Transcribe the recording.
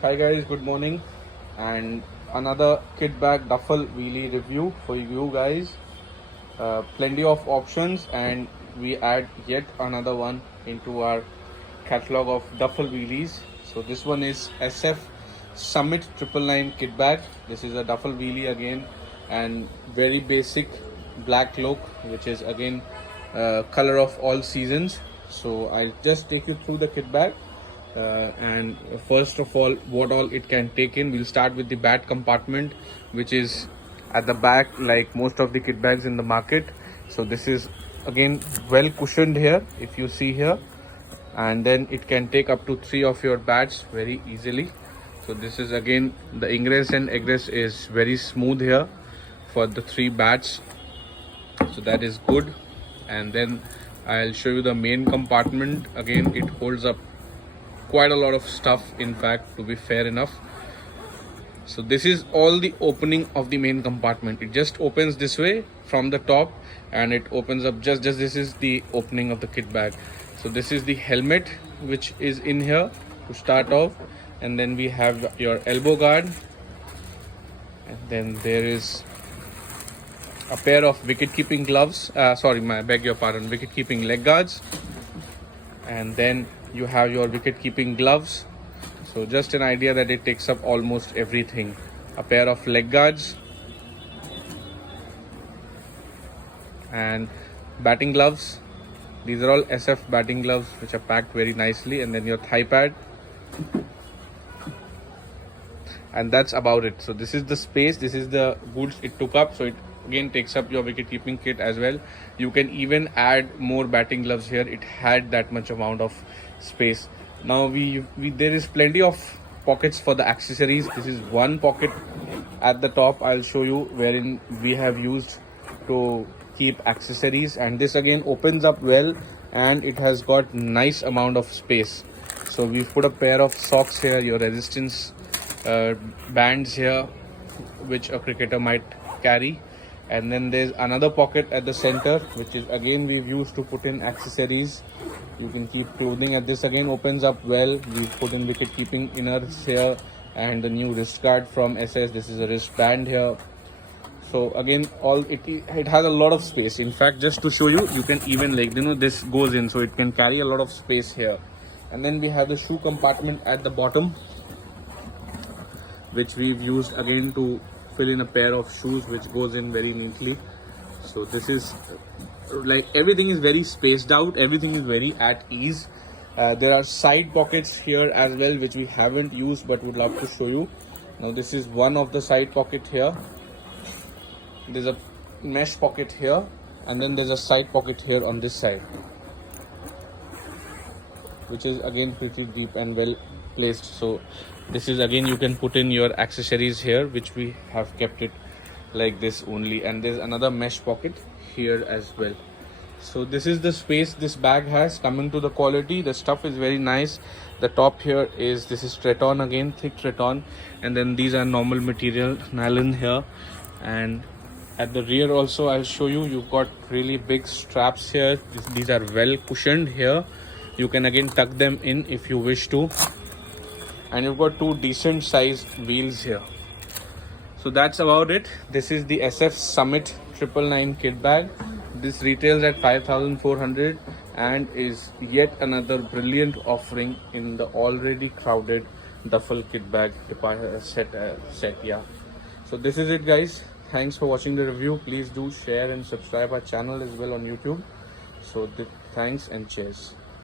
Hi guys, good morning, and another kit bag duffel wheelie review for you guys. Plenty of options, and we add yet another one into our catalog of duffel wheelies. So this one is SF Summit 999 kit bag. This is a duffel wheelie again, and very basic black look, which is again color of all seasons. So I'll just take you through the kit bag. And first of all, what all it can take in, we'll start with the bat compartment, which is at the back like most of the kit bags in the market. So this is again well cushioned here, if you see here, and then it can take up to 3 of your bats very easily. So this is again the ingress and egress is very smooth here for the 3 bats, so that is good. And then I'll show you the main compartment. Again, it holds up quite a lot of stuff, in fact, to be fair enough. So this is all the opening of the main compartment. It just opens this way from the top, and it opens up just this is the opening of the kit bag. So this is the helmet which is in here to start off, and then we have your elbow guard, and then there is a pair of wicket keeping gloves, wicket keeping leg guards, and then you have your wicket keeping gloves. So just an idea that it takes up almost everything. A pair of leg guards and batting gloves. These are all SF batting gloves which are packed very nicely, and then your thigh pad, and that's about it. So this is the space, this is the goods it took up. So it again takes up your wicket keeping kit as well. You can even add more batting gloves here. It had that much amount of space. Now we there is plenty of pockets for the accessories. This is one pocket at the top, I'll show you, wherein we have used to keep accessories, and this again opens up well, and it has got nice amount of space. So we've put a pair of socks here, your resistance bands here, which a cricketer might carry. And then there's another pocket at the center, which is again we've used to put in accessories. You can keep clothing. At this again opens up well. We've put in wicket keeping inners here, and the new wrist guard from SS. This is a wristband here. So again, all it has a lot of space. In fact, just to show you, you can even this goes in, so it can carry a lot of space here. And then we have the shoe compartment at the bottom, which we've used again to fill in a pair of shoes, which goes in very neatly. So this is like everything is very spaced out, everything is very at ease. There are side pockets here as well, which we haven't used but would love to show you. Now this is one of the side pocket here. There's a mesh pocket here, and then there's a side pocket here on this side, which is again pretty deep and well placed. So this is again, you can put in your accessories here, which we have kept it like this only. And there's another mesh pocket here as well. So this is the space this bag has. Coming to the quality, the stuff is very nice. The top here is, this is Treton, again thick Treton, and then these are normal material nylon here. And at the rear also, I'll show you, you've got really big straps here. These are well cushioned here. You can again tuck them in if you wish to, and you've got 2 decent sized wheels here. So that's about it. This is the SF Summit 999 kit bag. This retails at 5,400 and is yet another brilliant offering in the already crowded duffel kit bag set. So this is it, guys. Thanks for watching the review. Please do share and subscribe our channel as well on YouTube. So thanks and cheers.